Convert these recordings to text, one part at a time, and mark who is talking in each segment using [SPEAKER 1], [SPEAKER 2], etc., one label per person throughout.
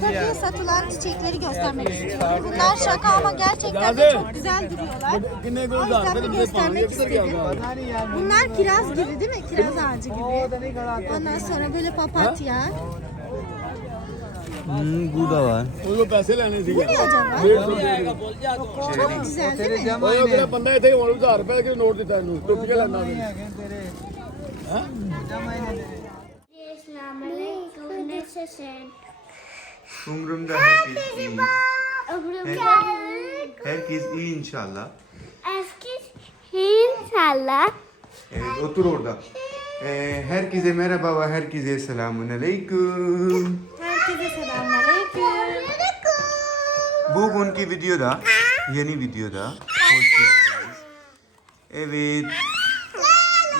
[SPEAKER 1] Buradaki satılan çiçekleri göstermek istiyorum. Bunlar şaka ama gerçekten de çok güzel duruyorlar. O yüzden bir göstermek istedim. Bunlar kiraz gibi değil mi? Kiraz ağacı gibi. Ondan sonra böyle papatya.
[SPEAKER 2] Hmm, bu da var.
[SPEAKER 3] ਉਹਨੂੰ ਪੈਸੇ ਲੈਣੇ ਸੀ
[SPEAKER 1] Bu ne acaba? Çok güzel değil mi?
[SPEAKER 3] ਉਹ ਕਿਹੜਾ ਬੰਦਾ ਇੱਥੇ ਹੁਣ 1000 ਰੁਪਏ ਦਾ ਕਿਹੜਾ ਨੋਟ ਦਿੱਤਾ ਇਹਨੂੰ ਟੋਪੀਆਂ ਲੈਣਾ
[SPEAKER 4] Selamünaleyküm. Nasılsın?
[SPEAKER 2] Umrumda herkes iyi. Herkes iyi inşallah.
[SPEAKER 4] Eski inşallah.
[SPEAKER 2] Evet otur orada. Ee, herkese merhaba ve herkese selamun aleyküm.
[SPEAKER 1] Herkese selamünaleyküm.
[SPEAKER 2] Bugünkü videoda, yeni videoda hoş geldiniz. Evet,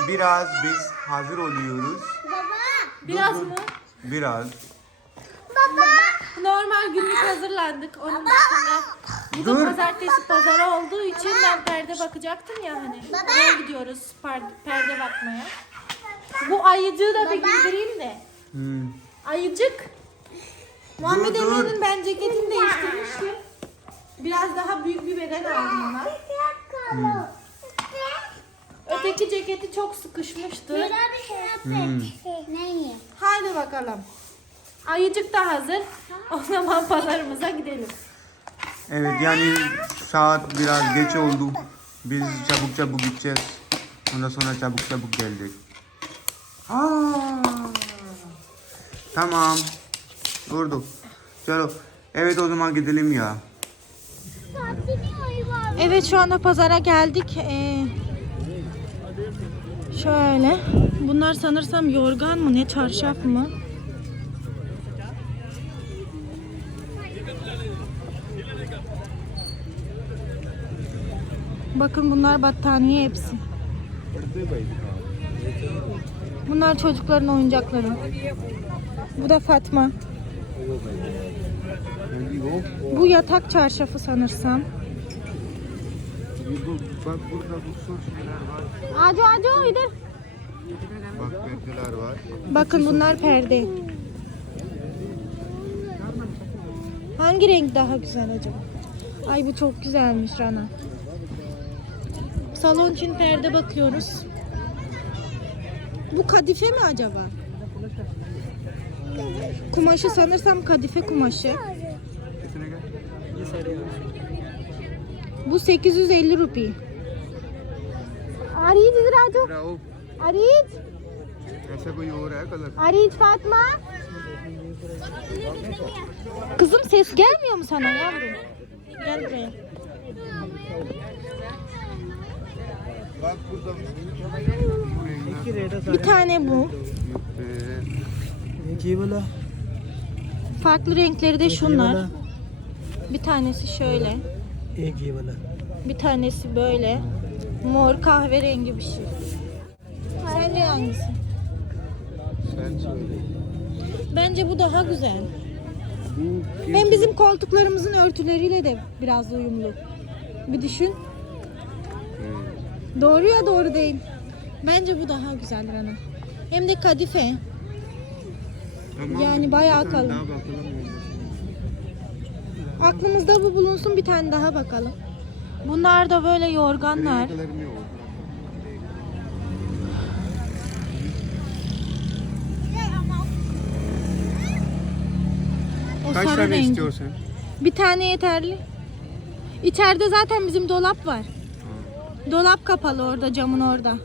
[SPEAKER 2] biraz biz hazır oluyoruz.
[SPEAKER 1] Biraz mı?
[SPEAKER 2] Biraz.
[SPEAKER 1] Normal günlük hazırlandık. Onun dışında bu da
[SPEAKER 2] Dur.
[SPEAKER 1] pazartesi pazarı olduğu için ben perde bakacaktım ya hani. Oraya gidiyoruz perde, perde bakmaya. Bu ayıcığı da bir giydireyim de.
[SPEAKER 2] Hmm.
[SPEAKER 1] Ayıcık. Muhammed
[SPEAKER 2] Dur.
[SPEAKER 1] Emin'in ben ceketini değiştirmiştim. Biraz daha büyük bir beden aldım ona. Öteki ceketi çok sıkışmıştı.
[SPEAKER 4] Neyi?
[SPEAKER 1] Haydi bakalım. Ayıcık da hazır. O zaman pazarımıza gidelim.
[SPEAKER 2] Evet yani saat biraz geç oldu. Biz çabuk çabuk gideceğiz. Ondan sonra çabuk çabuk geldik. Aa. Tamam. Durduk. Çalo. Evet o zaman gidelim ya.
[SPEAKER 1] Evet şu anda pazara geldik. Ee, şöyle. Bunlar sanırsam yorgan mı ne çarşaf mı? Bakın bunlar battaniye hepsi. Bunlar çocukların oyuncakları. Bu da Fatma. Bu yatak çarşafı sanırsam.
[SPEAKER 2] Bak burada bu sor şeyler var.
[SPEAKER 1] İdir.
[SPEAKER 2] Bak perdeler var.
[SPEAKER 1] Bakın bunlar perde. Hangi renk daha güzel acaba? Ay bu çok güzelmiş Rana. Salon için perde bakıyoruz. Bu kadife mi acaba? Kumaşı sanırsam kadife kumaşı.
[SPEAKER 2] Kitine gel.
[SPEAKER 1] Bu 850 rupi. Arid idir Aco.
[SPEAKER 2] Bravo.
[SPEAKER 1] Arid.
[SPEAKER 2] ऐसा कोई और है colour
[SPEAKER 1] Arid Fatma. Kızım ses gelmiyor mu sana yavrum? Gel buraya. Bir tane bu.
[SPEAKER 2] Ee,
[SPEAKER 1] Farklı renkleri de şunlar. Bir tanesi şöyle. Bir tanesi böyle. Mor kahverengi bir şey. Sence hangisi?
[SPEAKER 2] sen söyle.
[SPEAKER 1] Bence bu daha güzel. Hem bizim koltuklarımızın örtüleriyle de biraz uyumlu. Bir düşün. Doğru ya doğru değil. Bence bu daha güzel Rana. Hem de kadife.
[SPEAKER 2] Tamam,
[SPEAKER 1] Yani bayağı
[SPEAKER 2] bir tane
[SPEAKER 1] kalın.
[SPEAKER 2] Daha bakalım.
[SPEAKER 1] Aklımızda bu bulunsun bir tane daha bakalım. Bunlar da böyle yorganlar.
[SPEAKER 2] Renklerim yok.
[SPEAKER 1] O
[SPEAKER 2] Kaç
[SPEAKER 1] sarı
[SPEAKER 2] tane
[SPEAKER 1] rengi.
[SPEAKER 2] istiyorsun?
[SPEAKER 1] Bir tane yeterli. İçeride zaten bizim dolap var. Dolap kapalı orada camın orada.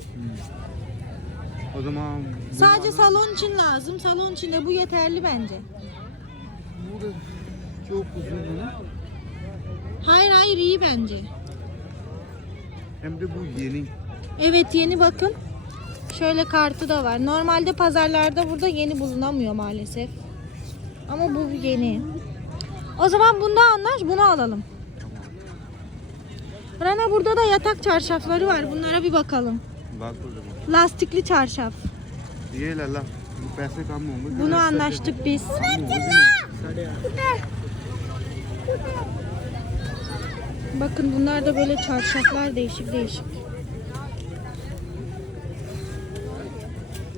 [SPEAKER 2] O zaman
[SPEAKER 1] Sadece salon için lazım. Salon için de bu yeterli bence.
[SPEAKER 2] bu da çok uzun bunu.
[SPEAKER 1] Hayır hayır iyi bence.
[SPEAKER 2] Hem de bu yeni.
[SPEAKER 1] Evet yeni bakın. Şöyle kartı da var. Normalde pazarlarda burada yeni bulunamıyor maalesef. Ama bu yeni. O zaman bunda anlaş bunu alalım. Rana burada da yatak çarşafları var. Bunlara bir bakalım.
[SPEAKER 2] Bak o zaman.
[SPEAKER 1] Lastikli çarşaf.
[SPEAKER 2] ये ला ला वो पैसे कम होंगे
[SPEAKER 1] Bunu anlaştık biz. Bakın bunlar da böyle çarşaflar değişik değişik.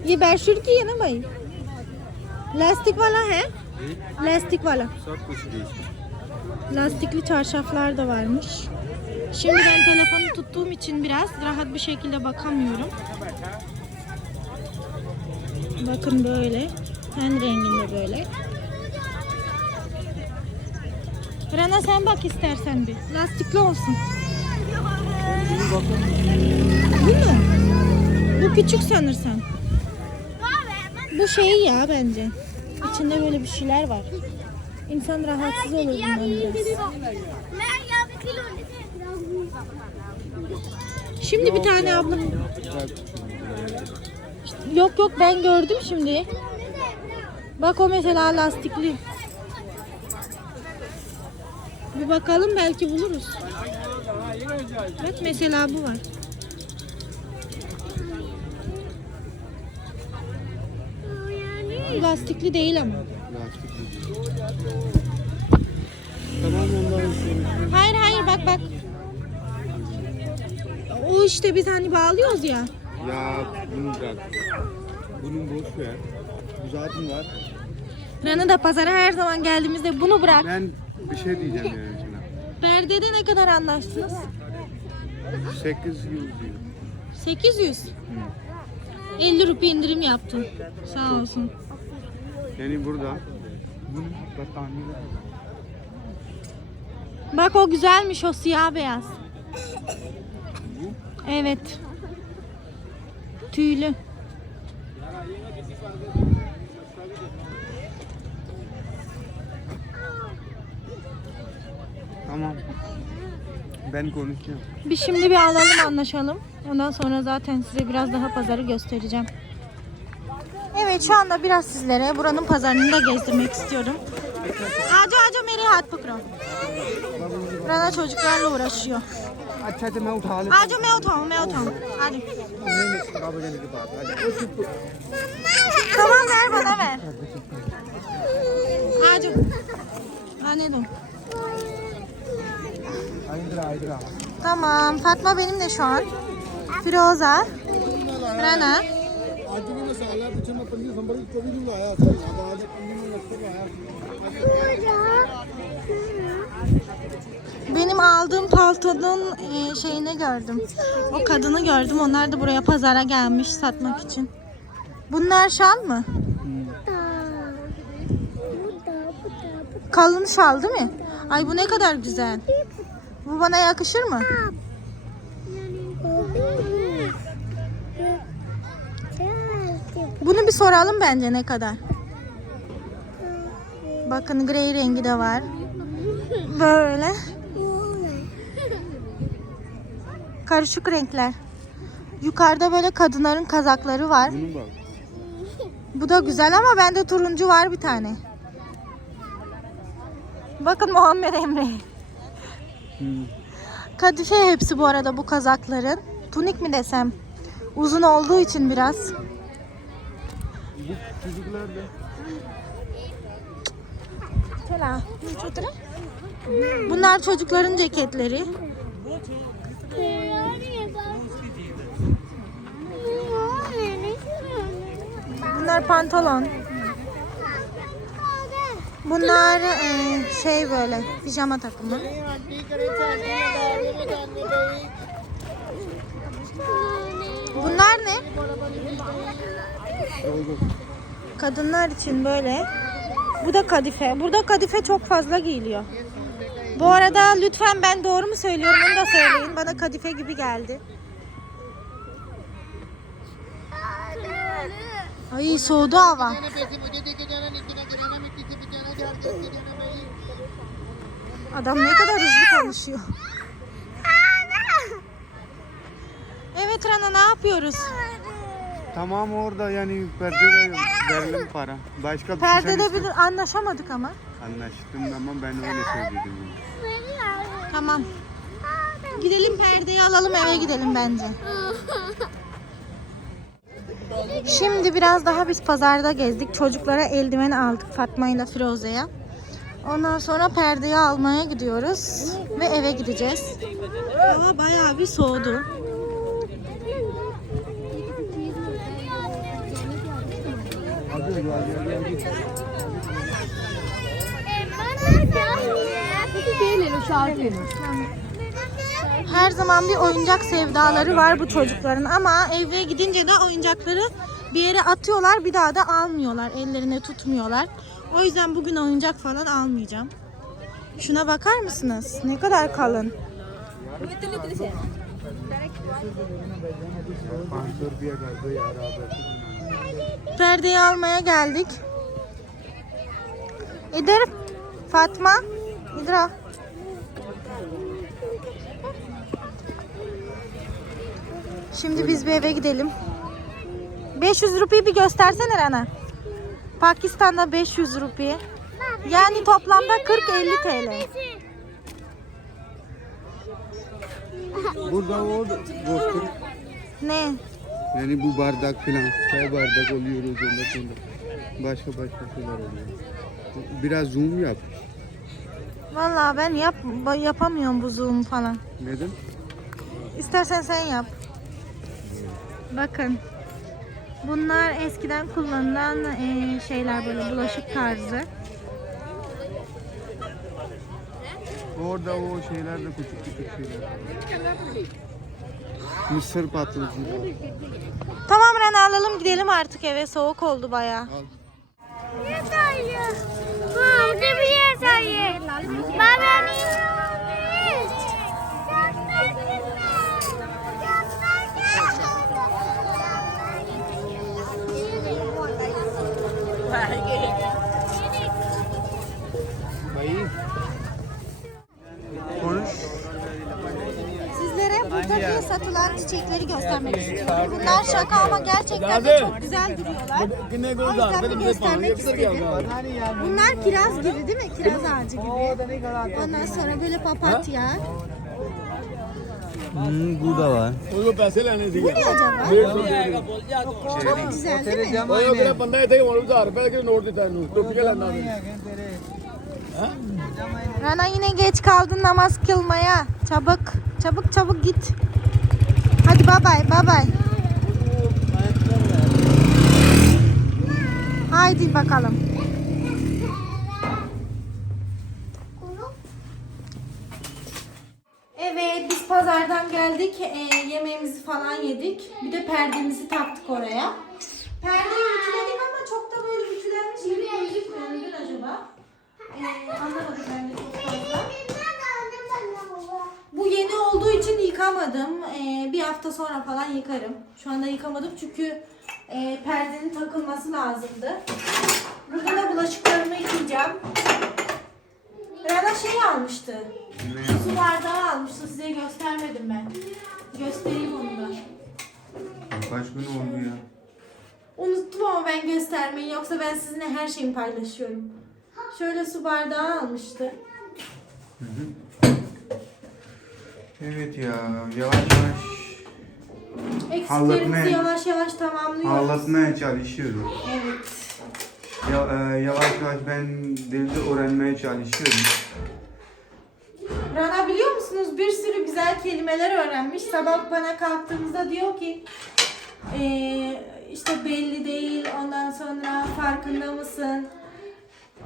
[SPEAKER 1] ये बेडशीट की है ना भाई प्लास्टिक वाला है Lastik
[SPEAKER 2] valla.
[SPEAKER 1] Lastikli çarşaflar da varmış. Şimdi ben telefonu tuttuğum için biraz rahat bir şekilde bakamıyorum. Bakın böyle. Ten renginde böyle. Rana sen bak istersen bir. Lastikli olsun. Bu mu? Bu küçük sanırsan. Bu şey ya bence. İçinde böyle bir şeyler var. İnsan rahatsız olur bundan biraz. Şimdi bir tane abla. Yok yok ben gördüm şimdi. Bak o mesela lastikli. Bir bakalım belki buluruz. Bak mesela bu var. Lastikli değil ama.
[SPEAKER 2] Tamam.
[SPEAKER 1] Hayır hayır bak bak. O işte biz hani bağlıyoruz ya.
[SPEAKER 2] Ya bunu bırak. Bunun boş ver. Bu zaten var.
[SPEAKER 1] Rana da pazara her zaman geldiğimizde bunu bırak.
[SPEAKER 2] Ben bir şey diyeceğim yani sana.
[SPEAKER 1] Perdede ne kadar anlaştınız?
[SPEAKER 2] 800 diyor.
[SPEAKER 1] 800. 50 rupi indirim yaptın. Sağ olsun.
[SPEAKER 2] Yani burada bunun battaniye
[SPEAKER 1] Bak o güzelmiş o siyah beyaz. Evet. Tüylü.
[SPEAKER 2] Tamam. Ben konuşacağım.
[SPEAKER 1] Bir şimdi bir alalım anlaşalım. Ondan sonra zaten size biraz daha pazarı göstereceğim. Evet şu anda biraz sizlere buranın pazarını da gezdirmek istiyorum. Aca aca meri hat pukro. Rana çocuklarla uğraşıyor.
[SPEAKER 2] अच्छा अच्छा मैं उठा
[SPEAKER 1] Aca मैं उठाऊं मैं उठाऊं. Hadi.
[SPEAKER 2] लेता के बाद
[SPEAKER 1] Tamam ver bana ver. Aca. Anne dur.
[SPEAKER 2] इधर इधर
[SPEAKER 1] Tamam. Fatma benim de şu an. Firoza. Rana.
[SPEAKER 3] ਅੱਜ ਵੀ ਮੈਂ ਸਾਲ ਹੈ ਪਿੱਛੇ ਮੈਂ 25 ਦਸੰਬਰ ਨੂੰ 24 ਨੂੰ ਆਇਆ ਸੀ ਆਵਾਜ਼ 15 ਨੂੰ ਲੱਗ ਆਇਆ
[SPEAKER 1] Benim aldığım paltonun e, şeyini gördüm. O kadını gördüm. Onlar da buraya pazara gelmiş satmak için. Bunlar şal mı? Kalın şal değil mi? Ay bu ne kadar güzel. Bu bana yakışır mı? Bunu bir soralım bence ne kadar. Bakın gri rengi de var. Böyle. Karışık renkler. Yukarıda böyle kadınların kazakları var. Bu da güzel ama bende turuncu var bir tane. Bakın Muhammed Emre.
[SPEAKER 2] Hmm.
[SPEAKER 1] Kadife hepsi bu arada bu kazakların. Tunik mi desem? Uzun olduğu için biraz.
[SPEAKER 2] Bu çocuklar da
[SPEAKER 1] Selam. Bunlar çocukların ceketleri. Bunlar pantolon. Bunlar e, şey böyle pijama takımı. Bunlar ne? Kadınlar için böyle. Bu da kadife. Burada kadife çok fazla giyiliyor. Bu arada lütfen ben doğru mu söylüyorum onu da söyleyin. Bana kadife gibi geldi. Ay soğudu hava. Adam ne kadar hızlı konuşuyor. Evet Rana ne yapıyoruz?
[SPEAKER 2] Tamam orada yani perdede verilen para. Başka bir şey
[SPEAKER 1] Perdede bir anlaşamadık ama.
[SPEAKER 2] Anlaştım ama ben öyle söyledim.
[SPEAKER 1] Tamam. Gidelim perdeyi alalım eve gidelim bence. Şimdi biraz daha biz pazarda gezdik. Çocuklara eldiven aldık Fatma ile Firoze'ye. Ondan sonra perdeyi almaya gidiyoruz ve eve gideceğiz. Hava bayağı bir soğudu. Her zaman bir oyuncak sevdaları var bu çocukların ama eve gidince de oyuncakları bir yere atıyorlar bir daha da almıyorlar. Ellerine tutmuyorlar. O yüzden bugün oyuncak falan almayacağım. Şuna bakar mısınız? Ne kadar kalın. Perdeyi almaya geldik. İdir Fatma. İdir al. Şimdi biz bir eve gidelim. 500 rupiyi bir göstersene Rana. Pakistan'da 500 rupi. Yani toplamda 40-50 TL.
[SPEAKER 2] Burada o.
[SPEAKER 1] Ne?
[SPEAKER 2] Yani bu bardak falan. Çay bardak oluyor onda sonra. Başka başka şeyler oluyor. Biraz zoom yap.
[SPEAKER 1] Vallahi ben yap yapamıyorum bu zoom falan.
[SPEAKER 2] Neden?
[SPEAKER 1] İstersen sen yap. Bakın. Bunlar eskiden kullanılan eee, şeyler böyle bulaşık tarzı.
[SPEAKER 2] Orada o şeyler de küçük küçük şeyler. Mısır patlıcı.
[SPEAKER 1] Tamam Rana alalım gidelim artık eve. Soğuk oldu bayağı.
[SPEAKER 2] Al. Konuş.
[SPEAKER 1] Sizlere atılan çiçekleri göstermek istiyorum. Bunlar şaka ama gerçekten de çok güzel duruyorlar. O yüzden bir göstermek istedim. Bunlar kiraz gibi değil mi? Kiraz ağacı gibi. Ondan sonra böyle papatya.
[SPEAKER 2] Hmm, bu da var.
[SPEAKER 1] Bu ne acaba? Çok güzel değil mi?
[SPEAKER 3] ਉਹ ਜਿਹੜਾ
[SPEAKER 1] Rana yine geç kaldın namaz kılmaya. Çabuk, çabuk çabuk git. Hadi bay bay, bay bay. Haydi bakalım. Evet biz pazardan geldik. Ee, yemeğimizi falan yedik. Bir de perdemizi taktık oraya. Perdeyi ütüledik ama çok da böyle ütülenmiş gibi gözükmüyor. Neden acaba? Ee, anlamadım ben de çok fazla. Bu yeni olduğu için yıkamadım. Ee, bir hafta sonra falan yıkarım. Şu anda yıkamadım çünkü e, perdenin takılması lazımdı. Burada da bulaşıklarımı yıkayacağım. Rana şey almıştı. Su bardağı almıştı. Size göstermedim ben. Göstereyim onu da.
[SPEAKER 2] Kaç gün oldu ya?
[SPEAKER 1] Unuttum ama ben göstermeyi. Yoksa ben sizinle her şeyimi paylaşıyorum. Şöyle su bardağı almıştı.
[SPEAKER 2] Evet ya yavaş yavaş
[SPEAKER 1] Eksiklerimizi
[SPEAKER 2] Halletmeye-
[SPEAKER 1] yavaş yavaş tamamlıyoruz.
[SPEAKER 2] anlatmaya çalışıyorum.
[SPEAKER 1] Evet.
[SPEAKER 2] Ya, e, yavaş yavaş ben dilde öğrenmeye çalışıyorum.
[SPEAKER 1] Rana biliyor musunuz bir sürü güzel kelimeler öğrenmiş. Sabah bana kalktığımızda diyor ki eee, işte belli değil ondan sonra farkında mısın?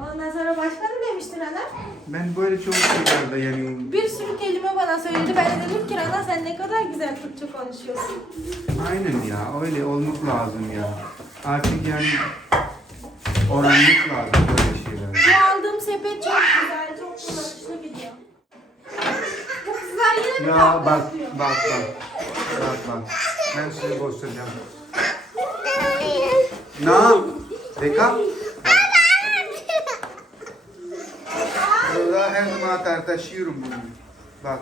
[SPEAKER 1] Ondan sonra başka ne demiştin Rana?
[SPEAKER 2] Ben böyle çok şeylerde yani
[SPEAKER 1] Bir sürü kelime bana söyledi. Ben de dedim ki Rana sen ne kadar güzel Türkçe konuşuyorsun.
[SPEAKER 2] aynen ya öyle olmak lazım ya. Artık yani öğrenmek lazım böyle şeyler.
[SPEAKER 1] Bu aldığım sepet çok güzel, çok kullanışlı gidiyor. Bu kızlar yine mi
[SPEAKER 2] Ya bak bak bak. Bak bak. Ben size göstereceğim. Na, देखा? Her zaman tartışıyorum bunu. Bak.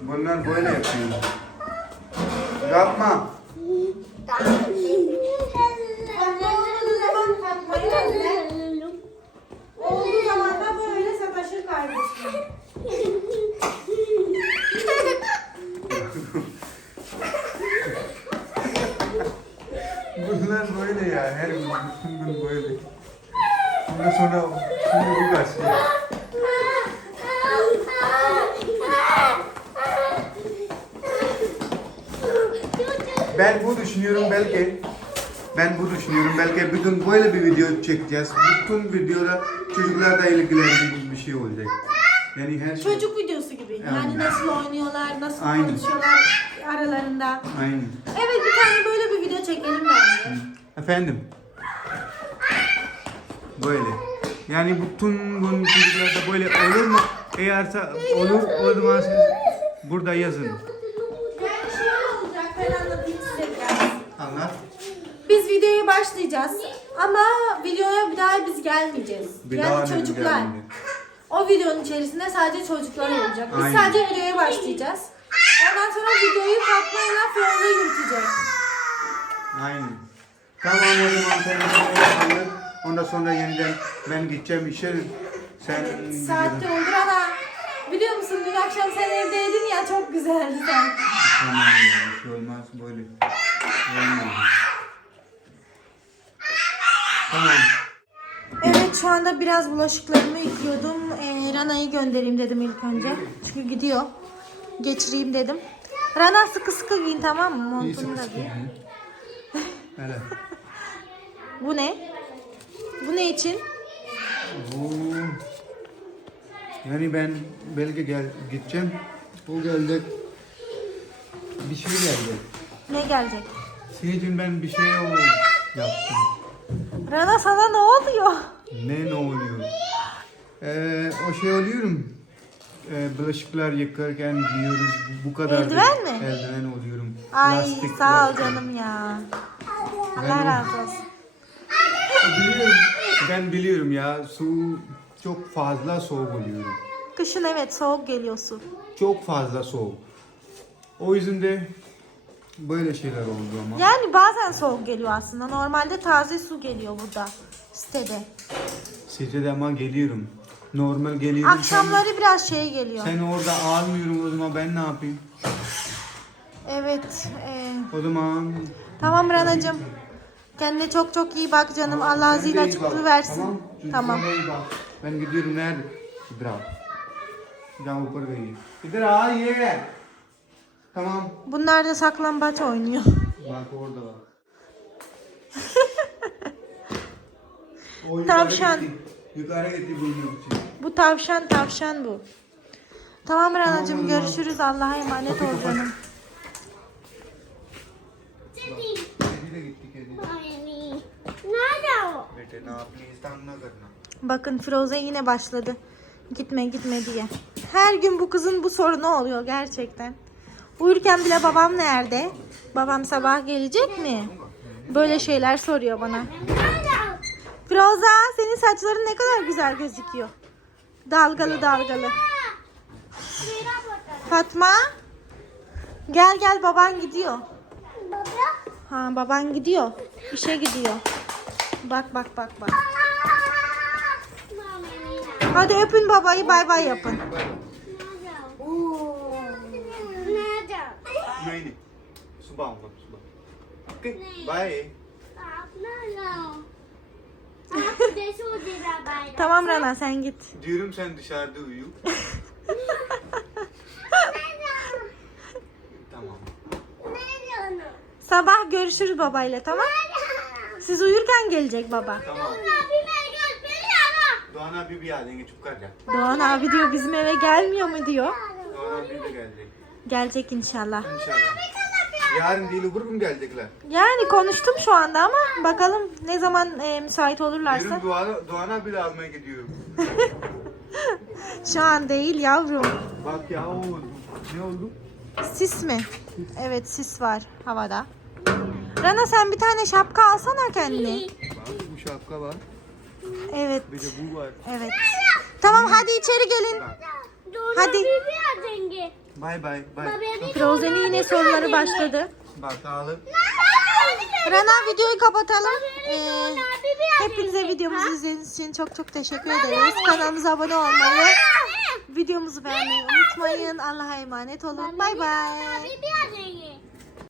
[SPEAKER 2] Bunlar böyle yapıyor. Yapma.
[SPEAKER 1] Annelerimiz zaman takmayı öğrendiler. Olduğu zaman da böyle sataşır kardeşler.
[SPEAKER 2] Bunlar böyle ya. Her gün, bütün gün böyle. Ondan sonra şimdi bu başlıyor. ben bu düşünüyorum belki ben bu düşünüyorum belki bütün böyle bir video çekeceğiz. Bütün videoda çocuklarla ilgilendiğimiz bir şey olacak. Yani her şey.
[SPEAKER 1] Çocuk videosu gibi. Yani
[SPEAKER 2] Evet.
[SPEAKER 1] nasıl oynuyorlar, nasıl
[SPEAKER 2] Aynen.
[SPEAKER 1] konuşuyorlar aralarında.
[SPEAKER 2] Aynen.
[SPEAKER 1] Evet bir tane böyle bir video çekelim bence.
[SPEAKER 2] Efendim. Böyle. Yani bütün gün çocuklarda böyle olur mu? Eğer olur o zaman siz burada yazın.
[SPEAKER 1] Yani şöyle olacak ben anlatayım size biraz.
[SPEAKER 2] Anlat.
[SPEAKER 1] Biz videoya başlayacağız ama videoya bir daha biz gelmeyeceğiz.
[SPEAKER 2] Bir
[SPEAKER 1] yani
[SPEAKER 2] daha
[SPEAKER 1] çocuklar. O videonun içerisinde sadece çocuklar olacak. Biz
[SPEAKER 2] Aynen.
[SPEAKER 1] sadece videoya başlayacağız. Ondan sonra videoyu Fatma ile Fiyoza yürütecek.
[SPEAKER 2] Aynen. Tamam o zaman sen videoyu anlat. Ondan sonra yeniden ben gideceğim işe. Sen
[SPEAKER 1] Evet, saatte olur ama biliyor musun dün akşam sen evdeydin ya çok güzeldi sen.
[SPEAKER 2] Tamam ya bir şey olmaz böyle. Olmaz. Tamam.
[SPEAKER 1] Evet şu anda biraz bulaşıklarımı yıkıyordum. Ee, Rana'yı göndereyim dedim ilk önce. Çünkü gidiyor. Geçireyim dedim. Rana sıkı sıkı giyin tamam mı?
[SPEAKER 2] İyi
[SPEAKER 1] Montunu da
[SPEAKER 2] sıkı.
[SPEAKER 1] giy.
[SPEAKER 2] Hele.
[SPEAKER 1] Bu ne? Bu ne için?
[SPEAKER 2] Bu yani ben belki gel gideceğim. O geldi. Bir şey geldi.
[SPEAKER 1] Ne gelecek?
[SPEAKER 2] Senin ben bir şey yaptım.
[SPEAKER 1] Rana sana ne oluyor?
[SPEAKER 2] Ne ne oluyor? Ee, o şey oluyorum. Ee, bulaşıklar yıkarken giyiyoruz. Bu kadar.
[SPEAKER 1] Eldiven mi?
[SPEAKER 2] Eldiven oluyorum.
[SPEAKER 1] Ay
[SPEAKER 2] Lastik,
[SPEAKER 1] sağ ol
[SPEAKER 2] lastik.
[SPEAKER 1] canım ya. Allah razı olsun.
[SPEAKER 2] Biliyorum. Ben biliyorum ya su çok fazla soğuk oluyorum.
[SPEAKER 1] Kışın evet soğuk geliyor su.
[SPEAKER 2] Çok fazla soğuk. O yüzden de böyle şeyler oldu ama.
[SPEAKER 1] Yani bazen soğuk geliyor aslında. Normalde taze su geliyor burada sitede.
[SPEAKER 2] Size de ama geliyorum. Normal geliyorum.
[SPEAKER 1] Akşamları biraz şey geliyor.
[SPEAKER 2] Sen, sen orada almıyorum o zaman ben ne yapayım?
[SPEAKER 1] Evet. e,
[SPEAKER 2] O zaman
[SPEAKER 1] tamam Rana'cığım. Kendine çok çok iyi bak canım. Allah
[SPEAKER 2] Sen de
[SPEAKER 1] zihin
[SPEAKER 2] iyi
[SPEAKER 1] açıklığı
[SPEAKER 2] bak,
[SPEAKER 1] versin.
[SPEAKER 2] Tamam. Çünkü
[SPEAKER 1] Tamam.
[SPEAKER 2] sana iyi bak. Ben gidiyorum nerede? Bravo. Jam ऊपर गई है इधर आ ये tamam
[SPEAKER 1] Bunlar da saklambaç oynuyor.
[SPEAKER 2] bak orada bak o yukarı
[SPEAKER 1] Tavşan.
[SPEAKER 2] gitti. yukarı gitti bulmak için
[SPEAKER 1] Bu tavşan tavşan bu. Tamam Rana'cığım
[SPEAKER 2] Tamam,
[SPEAKER 1] görüşürüz. Allah'a emanet
[SPEAKER 2] Kapıyı
[SPEAKER 1] ol
[SPEAKER 2] kapat.
[SPEAKER 1] canım.
[SPEAKER 2] kedi Leyla please damla karına.
[SPEAKER 1] Bakın Firoze yine başladı. Gitme gitme diye. Her gün bu kızın bu sorunu oluyor gerçekten. Uyurken bile babam nerede? Babam sabah gelecek mi? Böyle şeyler soruyor bana. Firoza senin saçların ne kadar güzel gözüküyor. Dalgalı dalgalı. Fatma gel gel baban gidiyor. Ha baban gidiyor. İşe gidiyor. Bak bak bak bak. Hadi öpün babayı bay bay yapın.
[SPEAKER 4] Yueni. Subang, subang. Okay, bye.
[SPEAKER 1] tamam Rana sen git.
[SPEAKER 2] Diyorum sen dışarıda uyu. tamam.
[SPEAKER 1] Sabah görüşürüz babayla tamam? Siz uyurken gelecek baba.
[SPEAKER 2] Doğan abi bir yerden geçip kalacak.
[SPEAKER 1] Doğan abi diyor bizim eve gelmiyor mu diyor.
[SPEAKER 2] Doğan abi de gelecek.
[SPEAKER 1] Gelecek inşallah.
[SPEAKER 2] İnşallah. Yarın değil öbür gün gelecekler.
[SPEAKER 1] Yani konuştum şu anda ama bakalım ne zaman e, müsait olurlarsa.
[SPEAKER 2] Yarın Doğan, Doğan abi de almaya gidiyorum.
[SPEAKER 1] şu an değil yavrum.
[SPEAKER 2] Bak ya o. Ne oldu?
[SPEAKER 1] Sis mi? Sis. Evet sis var havada. Rana sen bir tane şapka alsana kendine.
[SPEAKER 2] bak bu şapka var
[SPEAKER 1] Evet.
[SPEAKER 2] bir de bu var
[SPEAKER 1] Evet. Tamam hadi içeri gelin. Hadi.
[SPEAKER 2] Bay bay bay
[SPEAKER 4] Baby.
[SPEAKER 1] Frozen'in yine soruları başladı.
[SPEAKER 2] bak alın
[SPEAKER 1] Rana videoyu kapatalım. Ee, hepinize videomuzu izlediğiniz için çok çok teşekkür ederiz. Kanalımıza abone olmayı, videomuzu beğenmeyi unutmayın. Allah'a emanet olun. Bay bay.